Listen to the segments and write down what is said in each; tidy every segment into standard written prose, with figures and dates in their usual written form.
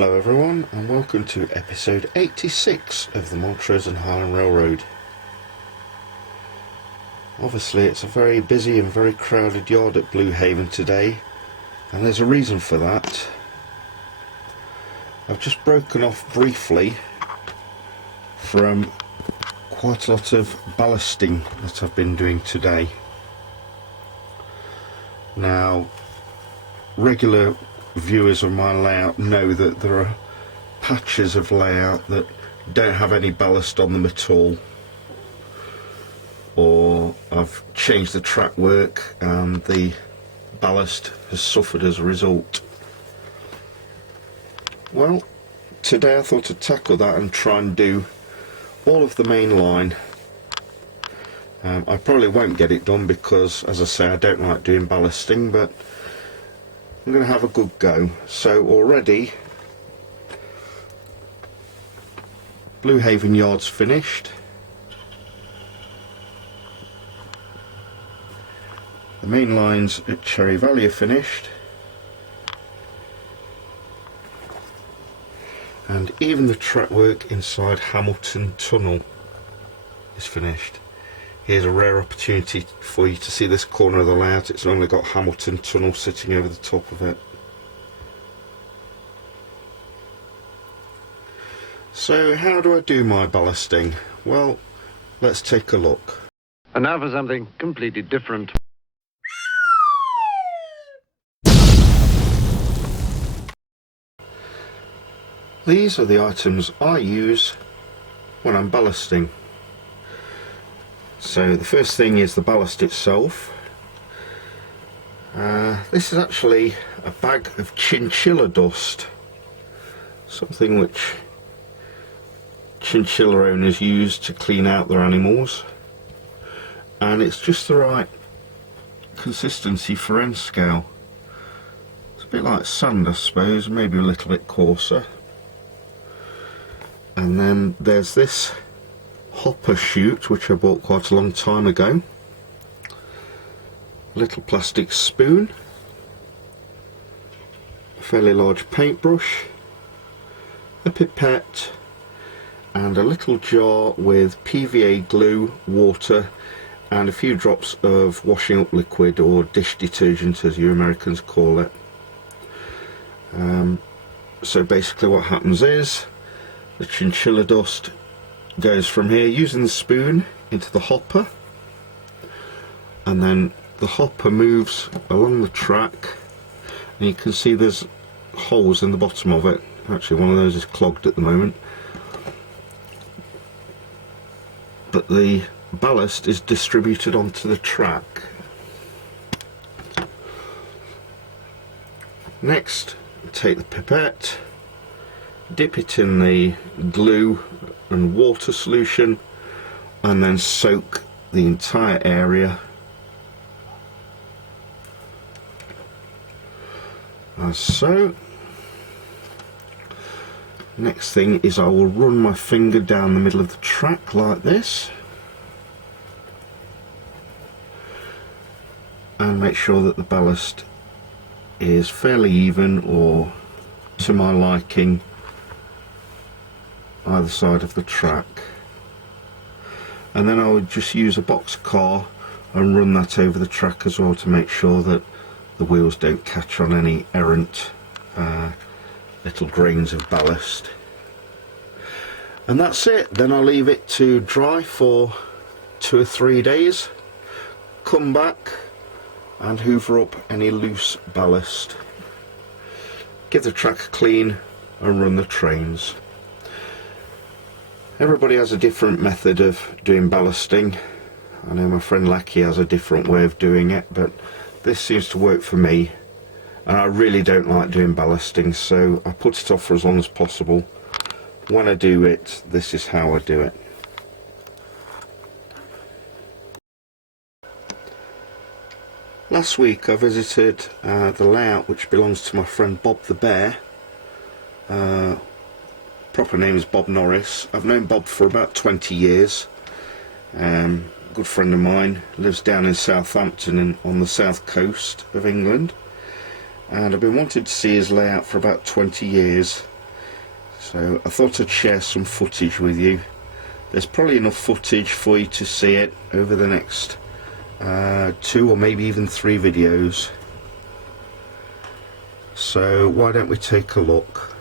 Hello everyone, and welcome to episode 86 of the Montrose and Highland Railroad. Obviously it's a very busy and very crowded yard at Blue Haven today, and there's a reason for that. I've just broken off briefly from quite a lot of ballasting that I've been doing today. Now, regular viewers of my layout know that there are patches of layout that don't have any ballast on them at all, or I've changed the track work and the ballast has suffered as a result. Well, today I thought I'd tackle that and try and do all of the main line. I probably won't get it done because, as I say, I don't like doing ballasting, but I'm going to have a good go. So already Blue Haven Yard's finished. The main lines at Cherry Valley are finished. And even the track work inside Hamilton Tunnel is finished. Here's a rare opportunity for you to see this corner of the layout. It's only got Hamilton Tunnel sitting over the top of it. So how do I do my ballasting? Well, let's take a look. And now for something completely different. These are the items I use when I'm ballasting. So the first thing is the ballast itself. This is actually a bag of chinchilla dust, something which chinchilla owners use to clean out their animals, and it's just the right consistency for end scale. It's a bit like sand, I suppose, maybe a little bit coarser. And then there's this hopper chute which I bought quite a long time ago, a little plastic spoon, a fairly large paintbrush, a pipette, and a little jar with PVA glue, water, and a few drops of washing up liquid, or dish detergent as you Americans call it. So basically what happens is the chinchilla dust goes from here using the spoon into the hopper, and then the hopper moves along the track, and you can see there's holes in the bottom of it. Actually, one of those is clogged at the moment, but the ballast is distributed onto the track. Next, take the pipette, dip it in the glue and water solution, and then soak the entire area as so. Next thing is I will run my finger down the middle of the track like this and make sure that the ballast is fairly even, or to my liking, either side of the track. And then I would just use a box car and run that over the track as well to make sure that the wheels don't catch on any errant little grains of ballast. And that's it. Then I'll leave it to dry for 2 or 3 days, come back and hoover up any loose ballast, give the track a clean and run the trains. Everybody has a different method of doing ballasting. I know my friend Lackey has a different way of doing it, but this seems to work for me, and I really don't like doing ballasting, so I put it off for as long as possible. When I do it, this is how I do it. Last week I visited the layout which belongs to my friend Bob the Bear. Proper name is Bob Norris. I've known Bob for about 20 years. Good friend of mine, lives down in Southampton on the south coast of England, and I've been wanting to see his layout for about 20 years. So I thought I'd share some footage with you. There's probably enough footage for you to see it over the next 2 or maybe even 3 videos. So why don't we take a look?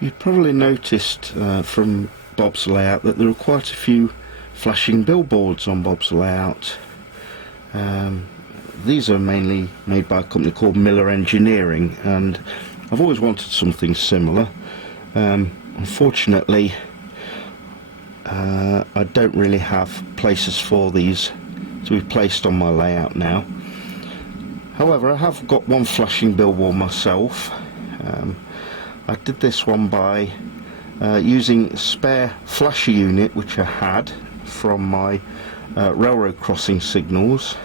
You've probably noticed from Bob's layout that there are quite a few flashing billboards on Bob's layout. These are mainly made by a company called Miller Engineering, and I've always wanted something similar. Unfortunately, I don't really have places for these to be placed on my layout now. However, I have got one flashing billboard myself. I did this one by using a spare flasher unit which I had from my railroad crossing signals,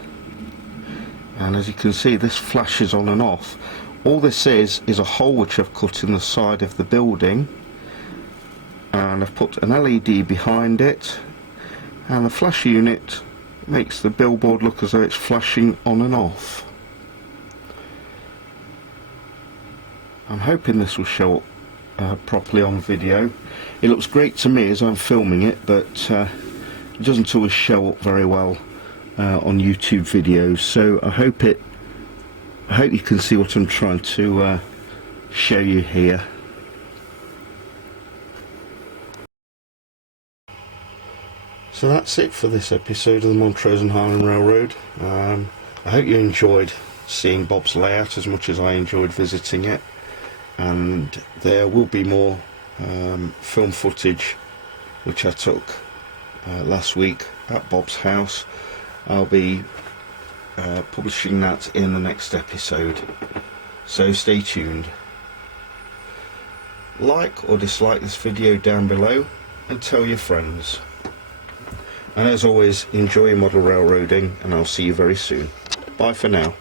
and as you can see, this flashes on and off. All this is a hole which I've cut in the side of the building, and I've put an LED behind it, and the flasher unit makes the billboard look as though it's flashing on and off. I'm hoping this will show up properly on video. It looks great to me as I'm filming it, but it doesn't always show up very well on YouTube videos, so I hope you can see what I'm trying to show you here. So that's it for this episode of the Montrose and Highland Railroad. I hope you enjoyed seeing Bob's layout as much as I enjoyed visiting it, and there will be more film footage which I took last week at Bob's house. I'll be publishing that in the next episode, so stay tuned. Like or dislike this video down below and tell your friends. And as always, enjoy your model railroading, and I'll see you very soon. Bye for now.